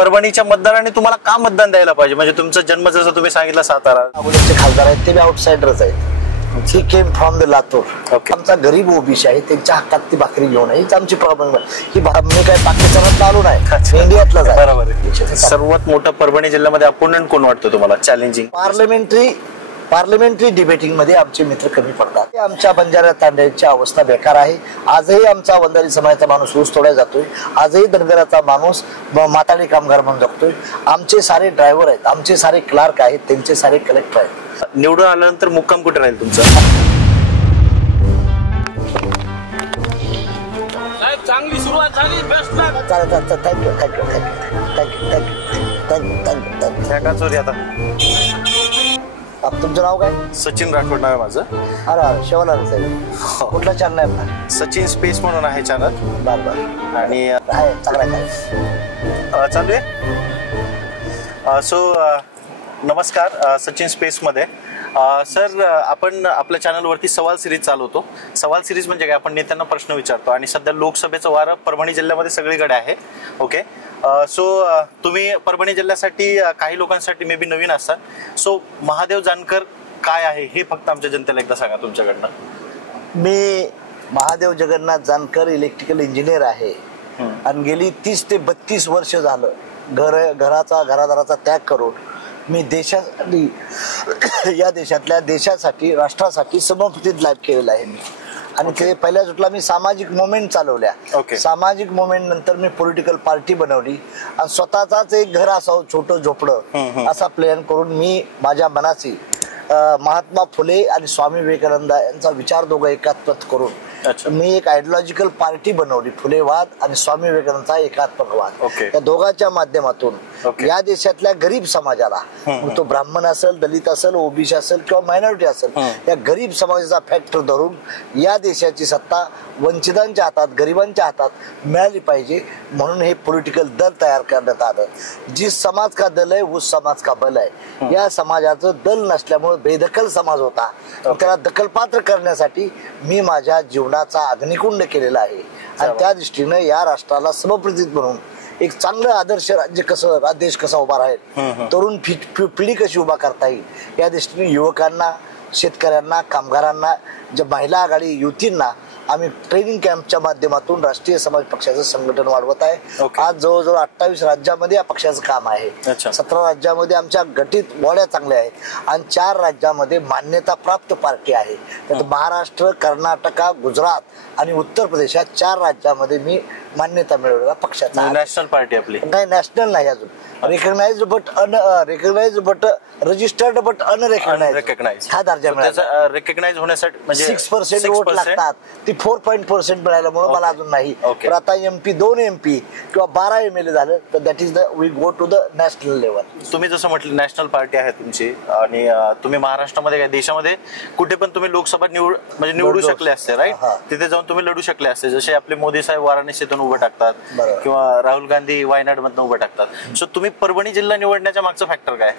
परभणीच्या मतदारांनी तुम्हाला का मतदान द्यायला पाहिजे? म्हणजे तुमचा जन्म जसं तुम्ही सांगितलं सातारा, अगोदरचे खासदार आहेत ते आउटसाइडर्स आहेत. ही केम फ्रॉम द लातूर. आमचा गरीब ओबीसी आहे, त्यांच्या हक्कात ती भाकरी घेऊन हीच आमची प्रॉब्लेम आहे. ही मी काय पाकिस्तानात आलो नाही, इंडियातलाच आहे. बरोबर आहे. सर्वात मोठं परभणी जिल्ह्यामध्ये अपोनंट कोण वाटतं तुम्हाला चॅलेंजिंग? पार्लमेंटरी डिबेटिंग मध्ये आमचे मित्र कमी पडतात. आमच्या बंजारा तांड्याची अवस्था बेकार आहे. आजही आमचा वंजारी समाजाचा माणूस ऊस तोडायला जातोय, आजही धनगराचा माणूस माताडी कामगार म्हणून जगतोय. आमचे सारे ड्रायव्हर आहेत, आमचे सारे क्लार्क आहेत, त्यांचे सारे कलेक्टर आहेत. निवडून आल्यानंतर मुक्काम कुठे राहील तुमचा? चांगली सुरुवात झाली. Best thank you. तुमचं नाव काय? सचिन राठोड नाव आहे माझं. अरे शेवलाल साहेब, कुठला चॅनल आहे आपला? सचिन स्पेस म्हणून आहे चॅनल. बरं. आणि चांगला चालू आहे. सो नमस्कार. सचिन स्पेस मध्ये सर आपण आपल्या चॅनलवरती सवाल सिरीज चालवतो. सवाल सिरीज म्हणजे काय, आपण नेत्यांना प्रश्न विचारतो आणि सध्या लोकसभेचं वारं परभणी जिल्ह्यामध्ये सगळीकडे आहे. ओके. सो तुम्ही परभणी जिल्ह्यासाठी काही लोकांसाठी मे बी नवीन असतात. सो महादेव जानकर काय आहे हे फक्त आमच्या जनतेला एकदा सांगा तुमच्याकडनं. मी महादेव जगन्नाथ जानकर इलेक्ट्रिकल इंजिनियर आहे आणि गेली 30 ते 32 वर्ष झालं घरादाराचा त्याग करून मी देशासाठी, या देशासाठी राष्ट्रासाठी समर्पित लाईफ केलेलं आहे मी. आणि ते पहिल्या सुटला मी सामाजिक मुवमेंट चालवल्या. सामाजिक मुवमेंट नंतर मी पॉलिटिकल पार्टी बनवली आणि स्वतःचाच एक घर असावं छोटं झोपडं असा प्लॅन करून मी माझ्या मनाची महात्मा फुले आणि स्वामी विवेकानंद यांचा विचार दोघं एकात्मक करून मी एक आयडिओलॉजिकल पार्टी बनवली. फुलेवाद आणि स्वामी विवेकानंदचा एकात्मकवाद. त्या दोघांच्या माध्यमातून या देशातल्या गरीब समाजाला, तो ब्राह्मण असेल, दलित असेल, ओबीसी असेल किंवा मायनॉरिटी असेल, या गरीब समाजाचा फॅक्टर धरून या देशाची सत्ता वंचितांच्या हातात, गरिबांच्या हातात मिळाली पाहिजे म्हणून हे पॉलिटिकल दल तयार करण्यात आलं. जी समाज का दल आहे वो समाज का बल आहे. या समाजाचं दल नसल्यामुळे बेदखल समाज होता. त्याला दखलपात्र करण्यासाठी मी माझ्या जीवनाचा अग्निकुंड केलेला आहे आणि त्या दृष्टीनं या राष्ट्राला समर्पित म्हणून एक चांगलं आदर्श राज्य कसं, देश कसा उभा राहील, तरुण पिढी कशी उभा करता येईल या दृष्टीने युवकांना, शेतकऱ्यांना, कामगारांना, ज्या महिला आघाडी युवतींना आम्ही ट्रेनिंग कॅम्पच्या माध्यमातून राष्ट्रीय समाज पक्षाचं संघटन वाढवत आहे. आज जवळजवळ 28 राज्यामध्ये या पक्षाचं काम आहे. 17 राज्यामध्ये आमच्या गटीत वड्या चांगल्या आहेत आणि 4 राज्यामध्ये मान्यता प्राप्त पार्टी आहे. त्यात महाराष्ट्र, कर्नाटक, गुजरात आणि उत्तर प्रदेश या 4 राज्यामध्ये मी मान्यता मिळवलेला पक्षाचा. नॅशनल पार्टी आपली नाही, नॅशनल नाही अजून. Recognised but registered but unrecognised हा दर्जा मिळाला. रिकग्नाइज होण्यासाठी म्हणजे 6% वोट लागतात. ती 4% मिळाल्यामुळे मला अजून नाही. तर आता MP 2 MP किंवा 12 MLA झालं तर that is the we go to the national level. तुम्ही जसं म्हटलं नॅशनल पार्टी आहे तुमची आणि तुम्ही महाराष्ट्रामध्ये काय देशामध्ये कुठे पण तुम्ही लोकसभा निवडू शकले असते, राईट? तिथे जाऊन तुम्ही लढू शकले असते. जसे आपले मोदी साहेब वाराणसीतून उभं टाकतात किंवा राहुल गांधी वायनाड मधून उभं टाकतात. सो तुम्ही परभणी जिल्हा निवडण्याच्या मागचं फॅक्टर काय?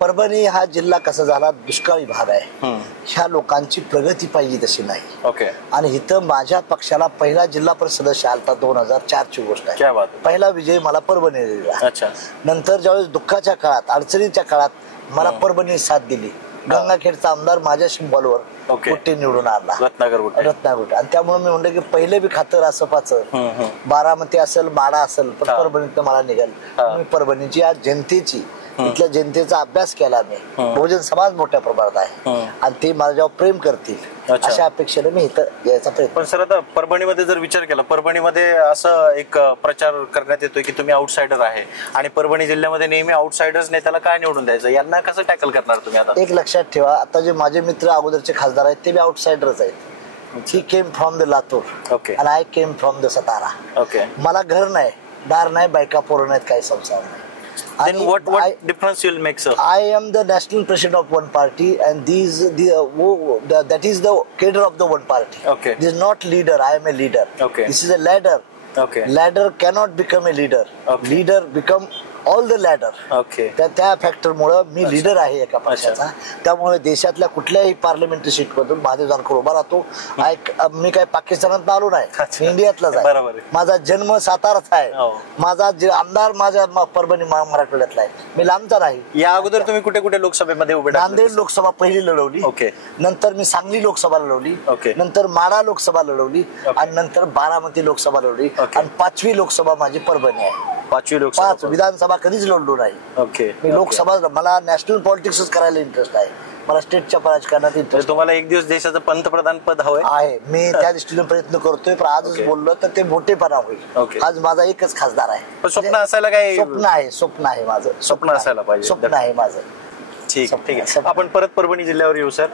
परभणी हा जिल्हा कसा झाला, दुष्काळी भाग आहे. ह्या लोकांची प्रगती पाहिजे तशी नाही. ओके. आणि इथं माझ्या पक्षाला पहिला जिल्हा परिषद सदस्य आलता 2004 ची गोष्ट आहे. पहिला विजय मला परभणी दिला. नंतर ज्यावेळेस दुःखाच्या काळात, अडचणीच्या काळात मला परभणी साथ दिली. गंगाखेडचा आमदार माझ्या सिंबॉलवर गुट्टे निवडून आणला, रत्नागिरी. आणि त्यामुळे मी म्हणलं की पहिले बी खातर असपाचं, बारामती असेल, माडा असेल, पण परभणीत मला निघाल. मी परभणीची आज जनतेची, इथल्या जनतेचा अभ्यास केला मी. बहुजन समाज मोठ्या प्रमाणात आहे आणि ते माझ्यावर प्रेम करतील अशा अपेक्षेने मी इथं यायचा प्रयत्न. पण सर आता परभणीमध्ये जर विचार केला, परभणीमध्ये असं एक प्रचार करण्यात येतोय की तुम्ही आउटसाइडर आहे आणि परभणी जिल्ह्यामध्ये नेहमी आउटसाइडर्स नेत्याला काय निवडून द्यायचं, यांना कसं टॅकल करणार तुम्ही? आता एक लक्षात ठेवा, आता जे माझे मित्र अगोदरचे खासदार आहेत ते बी आउटसाइडर्स आहेत. ही केम फ्रॉम द लातूर आणि आय केम फ्रॉम द सतारा. मला घर नाही, दार नाही, बायका पोरं नाहीत, काही संसार नाही. Then what difference you'll make, sir? I am the national president of one party, and that is the cadre of the one party. This is not leader. I am a leader. This is a ladder. Ladder cannot become a leader. Leader become all the ladder. Okay. त्या फॅक्टरमुळं मी leader आहे एका पक्षाचा. त्यामुळे देशातल्या कुठल्याही parliamentary सीटमधून Mahadev Jankar उभा राहतो. मी काय पाकिस्तानात आलो नाही, मी इंडियातलाच आहे. माझा जन्म साताराचा आहे. माझा आमदार माझ्या परभणी मराठवाड्यातला आहे, मी लांबचा नाही. या अगोदर तुम्ही कुठे कुठे लोकसभेमध्ये उभे? नांदेड लोकसभा पहिली लढवली. ओके. नंतर मी सांगली लोकसभा लढवली. ओके. नंतर माढा लोकसभा लढवली. आणि नंतर बारामती लोकसभा लढवली. आणि 5वी लोकसभा माझी परभणी आहे. 5वी लोकसभा. 5 विधानसभा कधीच लढलो नाही. ओके. मी लोकसभा, मला नॅशनल पॉलिटिक्सच करायला इंटरेस्ट आहे. मला स्टेटच्या राजकारणात इंटरेस्ट. तुम्हाला एक दिवस देशाचं पंतप्रधान पद हवंय? आहे. मी त्या दृष्टीने प्रयत्न करतोय, पण आजच बोललो तर ते मोठेपणा होईल. आज माझा एकच खासदार आहे. स्वप्न असायला काय? स्वप्न आहे माझं. स्वप्न असायला पाहिजे. स्वप्न आहे माझं. ठीक आहे. आपण परत परभणी जिल्ह्यावर येऊ सर.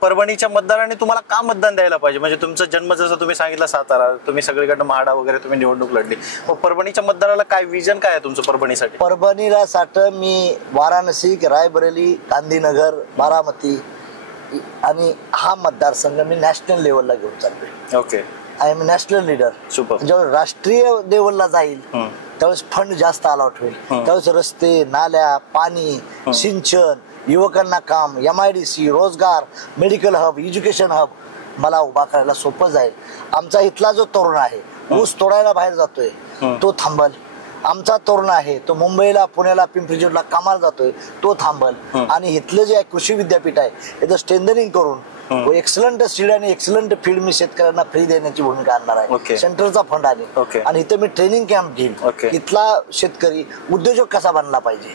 परभणीच्या मतदारांनी तुम्हाला का मतदान द्यायला पाहिजे? म्हणजे तुमचा जन्म जसं तुम्ही सांगितलं सातारा, तुम्ही सगळीकडनं म्हाडा वगैरे तुम्ही निवडणूक लढली. मग परभणीच्या मतदाराला काय विजन काय आहे तुमचं परभणीसाठी? परभणीला साठी मी वाराणसी, रायबरेली, गांधीनगर, बारामती आणि हा मतदारसंघ मी नॅशनल लेवलला घेऊन चाललोय. Okay. I am national leader. जेव्हा राष्ट्रीय लेवलला जाईल त्यावेळेस फंड जास्त अलॉट होईल. त्यावेळेस रस्ते, नाल्या, पाणी, सिंचन, युवकांना काम, MIDC, रोजगार, मेडिकल हब, एज्युकेशन हब मला उभा करायला सोपं जाईल. आमचा इथला जो तरुण आहे ऊस तोडायला बाहेर जातोय तो थांबल. आमचा तरुण आहे तो मुंबईला, पुण्याला, पिंपरी चिंचवडला कामाला जातोय तो थांबल. आणि इथलं जे कृषी विद्यापीठ आहे याचं स्ट्रेंथनिंग करून एक्सलंट सीड आणि एक्सलंट फील्ड मी शेतकऱ्यांना फ्री देण्याची भूमिका आणणार आहे. सेंटरचा फंड आहे. आणि इथं मी ट्रेनिंग कॅम्प घेईन. इथला शेतकरी उद्योजक कसा बनला पाहिजे,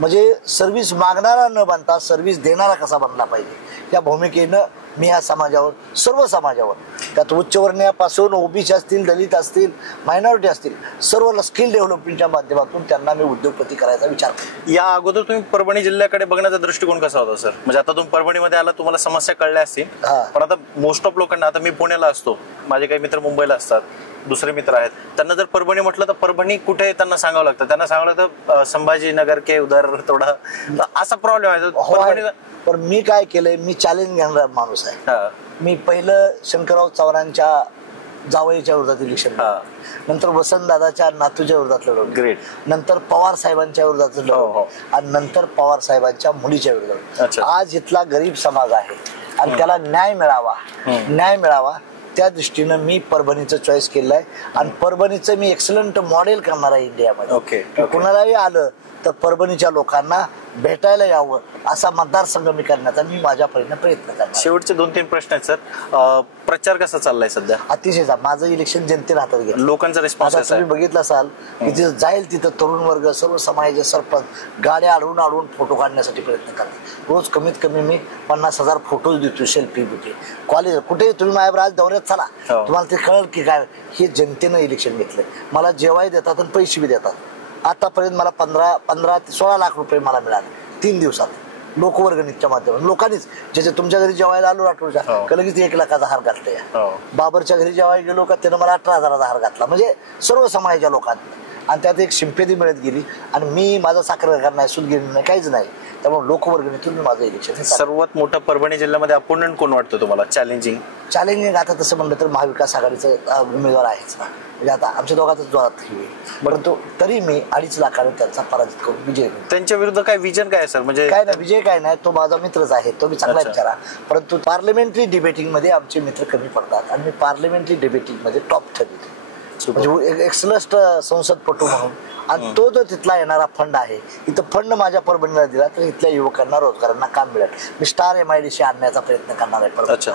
म्हणजे सर्व्हिस मागणारा न बनता सर्व्हिस देणारा कसा बनला पाहिजे, या भूमिकेनं मी या समाजावर, सर्व समाजावर, त्यात उच्चवर्णीयापासून OBC असतील, दलित असतील, मायनॉरिटी असतील, सर्व स्किल डेव्हलपमेंटच्या माध्यमातून त्यांना मी उद्योगपती करायचा विचार करतो. या अगोदर तुम्ही परभणी जिल्ह्याकडे बघण्याचा दृष्टिकोन कसा होता सर? म्हणजे आता तुम्ही परभणीमध्ये आला, तुम्हाला समस्या कळल्या असतील, पण आता मोस्ट ऑफ लोकांना, आता मी पुण्याला असतो, माझे काही मित्र मुंबईला असतात, दुसरे मित्र आहेत, त्यांना जर परभणी म्हटलं तर परभणी कुठे त्यांना सांगावं लागतं. त्यांना सांगावं लागतं संभाजीनगर के उधर थोडा, असा प्रॉब्लेम आहे. पण मी काय केलंय, मी चॅलेंज घेणारा माणूस आहे. मी पहिलं शंकरराव चव्हाणांच्या जावईच्या विरोधात इलेक्शन, नंतर वसंतदादाच्या नातूच्या विरोधात लढवलं, ग्रेट, नंतर पवार साहेबांच्या विरोधात लढवलं, आणि नंतर पवार साहेबांच्या मुलीच्या विरोधात. आज इथला गरीब समाज आहे आणि त्याला न्याय मिळावा त्या दृष्टीनं मी परभणीचं चॉईस केलं आहे. आणि परभणीचं मी एक्सलंट मॉडेल करणार आहे इंडियामध्ये. कुणालाही आलं तर परभणीच्या लोकांना भेटायला यावं असा मतदारसंघ मी करण्याचा मी माझ्या परीने प्रयत्न करणार. शेवटचे 2-3 प्रश्न आहेत सर. प्रचार कसा चाललाय सध्या? अतिशय. माझं इलेक्शन जनतेने हातात घेतलं. लोकांचा रिस्पॉन्स तुम्ही बघितलं असाल की तिथं जाईल तिथं तरुण वर्ग, सर्व समाजाचे सरपंच गाड्या अडवून फोटो काढण्यासाठी प्रयत्न करतात. रोज कमीत कमी मी 50,000 फोटोज देतो, सेल्फी बिल्फी. कॉलेज कुठे तुम्ही माझ्या आज दौऱ्यात चला, तुम्हाला ते कळलं की काय हे जनतेनं इलेक्शन घेतलं. मला जेवाही देतात आणि पैसे बी देतात. आतापर्यंत मला 15 ते 16 लाख रुपये मला मिळाले 3 दिवसात लोकवर्गणीच्या माध्यमातून. लोकांनीच, ज्याचे तुमच्या घरी जेवायला आलो राठोडच्या, लगेच 1 लाखाचा हार घातले. बाबरच्या घरी जेवायला गेलो का त्यानं मला 18,000चा हार घातला. म्हणजे सर्व समाजाच्या लोकांनी, आणि त्यात एक सिंपॅथी मिळत गेली. आणि मी माझा साखर कारखाना सुदगिरी नाही, काहीच नाही. त्यामुळे लोकवर्गणीतून मी माझं इलेक्शन. सर्वात मोठं परभणी जिल्ह्यामध्ये अपोनंट कोण वाटतं तुम्हाला? चॅलेंजिंग आता तसं म्हणलं तर महाविकास आघाडीचा उमेदवार आहेच ना. म्हणजे आता आमच्या दोघांच जोरात होईल, परंतु तरी मी 2.5 लाखाने त्यांचा पराजित करून विजय होईल. त्यांच्या विरुद्ध काय विजन काय सर? म्हणजे काय नाही, विजय काय नाही, तो माझा मित्रच आहे, तो मी चांगला विचारा. परंतु पार्लमेंटरी डिबेटिंग मध्ये आमचे मित्र कमी पडतात आणि मी पार्लमेंटरी डिबेटिंग मध्ये टॉप ठरतो. म्हणजे एक्सलस्ट संसदपटू म्हणून. आणि तो जो तिथला येणारा फंड आहे, इथं फंड माझ्या परभणीला दिला तर इथल्या युवकांना, रोजगारांना काम मिळेल. मी स्टार MIDC आणण्याचा प्रयत्न करणार आहे परभणीला.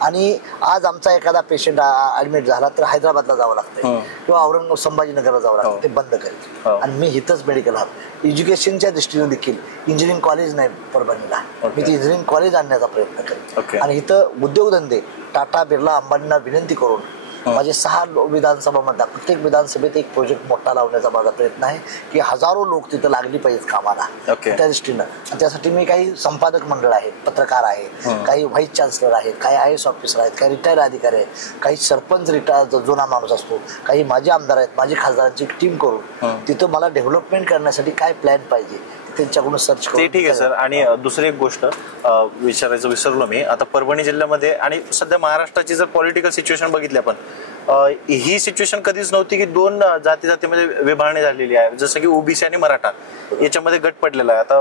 आणि आज आमचा एखादा पेशंट ऍडमिट झाला तर हैदराबादला जावं लागतं किंवा संभाजीनगरला जावं लागतं, ते बंद करेल. आणि मी इथंच मेडिकल हब, एज्युकेशनच्या दृष्टीने देखील इंजिनिअरिंग कॉलेज नाही परभणीला, मी ते इंजिनिअरिंग कॉलेज आणण्याचा प्रयत्न करेन. आणि इथं उद्योगधंदे टाटा, बिर्ला, अंबानींना विनंती करून माझे 6 विधानसभा मतदार, प्रत्येक विधानसभेत एक प्रोजेक्ट मोठा लावण्याचा माझा प्रयत्न आहे की हजारो लोक तिथं लागली पाहिजेत कामाला. त्या दृष्टीनं त्यासाठी मी काही संपादक मंडळ आहेत, पत्रकार आहेत, काही व्हाईस चान्सलर आहेत, काही IAS ऑफिसर आहेत, काही रिटायर अधिकारी आहेत, काही सरपंच रिटायर जुना माणूस असतो, काही माझे आमदार आहेत. माझी खासदारांची टीम करून तिथं मला डेव्हलपमेंट करण्यासाठी काय प्लॅन पाहिजे त्यांच्याकडून सर्च करू. ठीक आहे सर. आणि दुसरी एक गोष्ट विचारायचं विसरलो मी, आता परभणी जिल्ह्यामध्ये आणि सध्या महाराष्ट्राची जर पॉलिटिकल सिच्युएशन बघितली आपण, ही सिच्युएशन कधीच नव्हती की दोन जातीमध्ये विभागणी झालेली आहे, जसं की ओबीसी आणि मराठा याच्यामध्ये गट पडलेला आहे. आता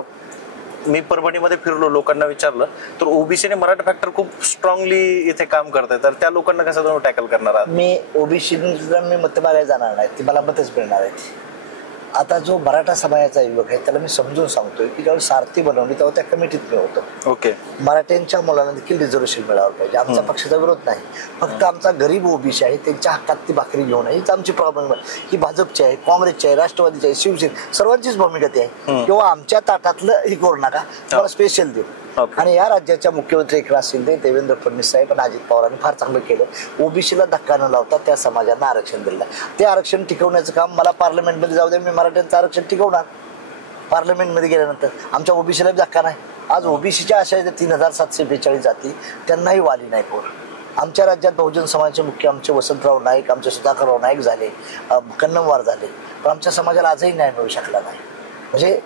मी परभणीमध्ये फिरलो, लोकांना विचारलं तर ओबीसी आणि मराठा फॅक्टर खूप स्ट्रॉंगली इथे काम करत आहे. तर त्या लोकांना कसं तुम्ही टॅकल करणार आहात? मी ओबीसी मी मत मागायला जाणार नाही, ती मला मतच मिळणार आहे. आता जो मराठा समाजाचा युवक आहे त्याला मी समजून सांगतोय की ज्यावेळी सारथी बनवली तेव्हा त्या कमिटीत मी होतो. ओके, मराठ्यांच्या मुलांना देखील रिझर्वेशन मिळालं पाहिजे. आमचा पक्षाचा विरोध नाही, फक्त आमचा गरीब ओबीसी आहे त्यांच्या हक्कात ती भाकरी घेऊन आहे. हीच आमची प्रॉब्लेम आहे. ही भाजपची आहे, काँग्रेसची आहे, राष्ट्रवादीची आहे, शिवसेना, सर्वांचीच भूमिका ती आहे. किंवा आमच्या ताटातलं हे करू नका, तुम्हाला स्पेशल देऊ. आणि या राज्याच्या मुख्यमंत्री एकनाथ शिंदे, देवेंद्र फडणवीस साहेब आणि अजित पवारांनी फार चांगलं केलं. ओबीसीला धक्का न लावता त्या समाजांना आरक्षण दिलं. ते आरक्षण टिकवण्याचं काम मला पार्लमेंटमध्ये जाऊ दे, मी मराठ्यांचं आरक्षण टिकवणार. पार्लमेंटमध्ये गेल्यानंतर आमच्या ओबीसीला धक्का नाही. आज ओबीसीच्या अशा 3742 जाती, त्यांनाही वाली नाही कोण. आमच्या राज्यात बहुजन समाजाचे मुख्य आमचे वसंतराव नाईक, आमचे सुधाकरराव नाईक झाले, कन्नमवार झाले, पण आमच्या समाजाला आजही न्याय मिळू शकला नाही. म्हणजे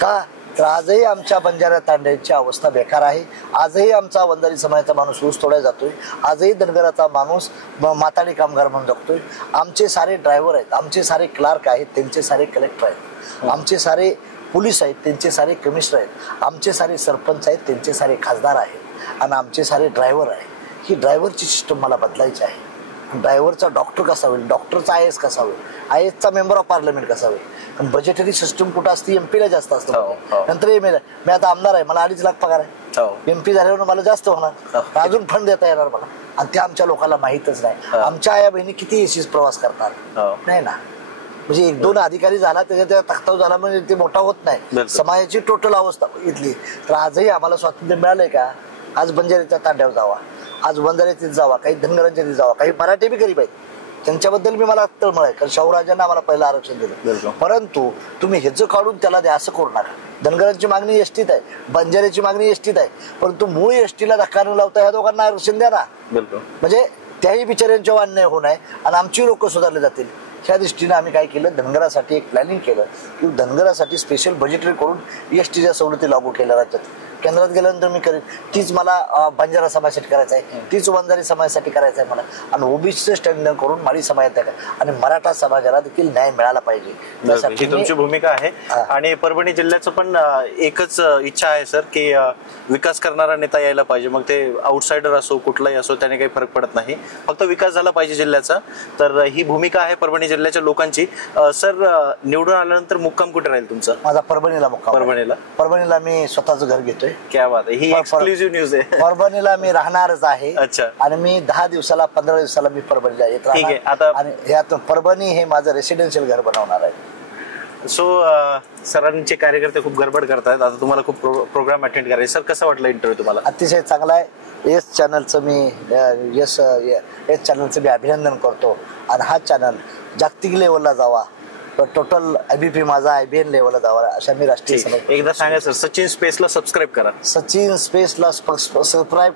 का? तर आजही आमच्या बंजारा तांड्यांची अवस्था बेकार आहे. आजही आमचा वंजारी समाजाचा माणूस ऊस तोडायला जातोय. आजही धनगराचा माणूस माताडी कामगार म्हणून जगतोय. आमचे सारे ड्रायव्हर आहेत, आमचे सारे क्लार्क आहेत, त्यांचे सारे कलेक्टर आहेत, आमचे सारे पोलीस आहेत, त्यांचे सारे कमिशनर आहेत, आमचे सारे सरपंच आहेत, त्यांचे सारे खासदार आहेत, आणि आमचे सारे ड्रायव्हर आहेत. ही ड्रायव्हरची सिस्टम मला बदलायची आहे. ड्रायव्हरचा डॉक्टर कसा होईल, डॉक्टरचा IAS कसा होईल, IASचा मेंबर ऑफ पार्लमेंट कसा होईल. पण बजेटरी सिस्टम कुठं असते? MP ला जास्त असतं. नंतर मी आता आमदार आहे, मला 2.5 लाख पगार आहे. MP झाल्यावर मला जास्त होणार, अजून फंड देता येणार मला. आणि ते आमच्या लोकांना माहीतच नाही. आमच्या आया बहिणी किती एसीस प्रवास करणार नाही ना. म्हणजे 1-2 अधिकारी झाला त्याच्या तख्ताव झाला म्हणजे ते मोठा होत नाही. समाजाची टोटल अवस्था इथली. तर आजही आम्हाला स्वातंत्र्य मिळालंय का? आज बंजाऱ्याच्या तांड्यावर जावा, आज वंजाऱ्यात जावा, काही धनगरांच्या जावा, काही मराठी बी गरीब आहेत, त्यांच्याबद्दल मी मला तळमळ आहे. कारण शाहूराजांना आम्हाला पहिलं आरक्षण दिलं. परंतु तुम्ही ह्याचं काढून त्याला द्या असं करू नका. धनगरांची मागणी एसटीत आहे, बंजाऱ्याची मागणी एसटीत आहे, परंतु मूळ एसटीला धक्का न लावता ह्या दोघांना आरक्षण द्या ना. म्हणजे त्याही बिचाऱ्यांच्या अन्याय होऊ नये आणि आमची लोक सुधारले जातील. ह्या दृष्टीने आम्ही काय केलं, धनगरासाठी एक प्लॅनिंग केलं की धनगरासाठी स्पेशल बजेटरी करून एसटीच्या सवलती लागू केल्या राज्यात. केंद्रात गेल्यानंतर मी करेन तीच मला बंजारा समाजासाठी करायचं आहे, तीच वंजारी समाजासाठी करायचं आहे मला. आणि ओबीसीचं स्टँड करून माळी समाजात आणि मराठा समाजाला देखील न्याय मिळाला पाहिजे. ही तुमची भूमिका आहे. आणि परभणी जिल्ह्याचं पण एकच इच्छा आहे सर की विकास करणारा नेता यायला पाहिजे. मग ते आउटसाइडर असो कुठलाही असो त्याने काही फरक पडत नाही, फक्त विकास झाला पाहिजे जिल्ह्याचा. तर ही भूमिका आहे परभणी जिल्ह्याच्या लोकांची. सर निवडून आल्यानंतर मुक्काम कुठे राहील तुमचा? माझा परभणीला मुक्काम. परभणीला मी स्वतःचं घर घेतोय. क्या बात आहे, ही एक्सक्लुझिव्ह न्यूज आहे. परभणीला मी राहणारच आहे. अच्छा. आणि मी 10 दिवसाला 15 दिवसाला मी परभणीला येत राहणार. आणि यातून परभणी हे माझं रेसिडेन्शियल घर बनवणार आहे. सो सरांचे कार्यकर्ते खूप गडबड करतात. आता तुम्हाला खूप प्रोग्राम अटेंड करायचे. सर कसा वाटला इंटरव्ह्यू तुम्हाला? अतिशय चांगला आहे. येस चॅनलचं मी अभिनंदन करतो. आणि हा चॅनल जागतिक लेवलला जावा, टोटल IBP माझा IBN लेवलला जावा अशा मी राष्ट्रीय. एकदा सांगा सर, सचिन स्पेसला सबस्क्राईब करा. सचिन स्पेसला सबस्क्राईब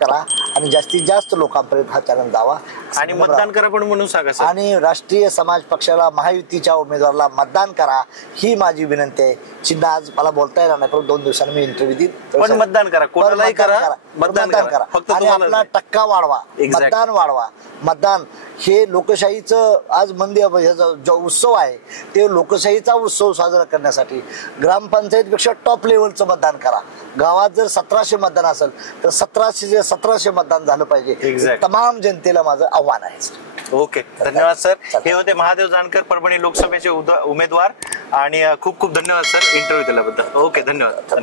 करा आणि जास्तीत जास्त लोकांपर्यंत हा चॅनल जावा. आणि मतदान करा पण म्हणून सांगा सर. आणि राष्ट्रीय समाज पक्षाला, महायुतीच्या उमेदवाराला मतदान करा ही माझी विनंती आहे. चिन्ह आज मला बोलता येणार नाही, पण 2 दिवसांनी मी इंटरव्ह्यू देईन. पण मतदान करा, कोणालाही करा, मतदान करा. फक्त आपला टक्का वाढवा, मतदान वाढवा. मतदान हे लोकशाहीचं आज मंदिर जो उत्सव आहे ते लोकशाहीचा उत्सव साजरा करण्यासाठी ग्रामपंचायतीपेक्षा टॉप लेवलचं मतदान करा. गावात जर 1700 मतदान असेल तर 1700 मतदान झालं पाहिजे. तमाम जनतेला माझं आव्हान आहे. ओके, धन्यवाद सर. हे होते महादेव जानकर, परभणी लोकसभेचे उमेदवार. आणि खूप खूप धन्यवाद सर इंटरव्ह्यू दिल्याबद्दल. ओके, धन्यवाद.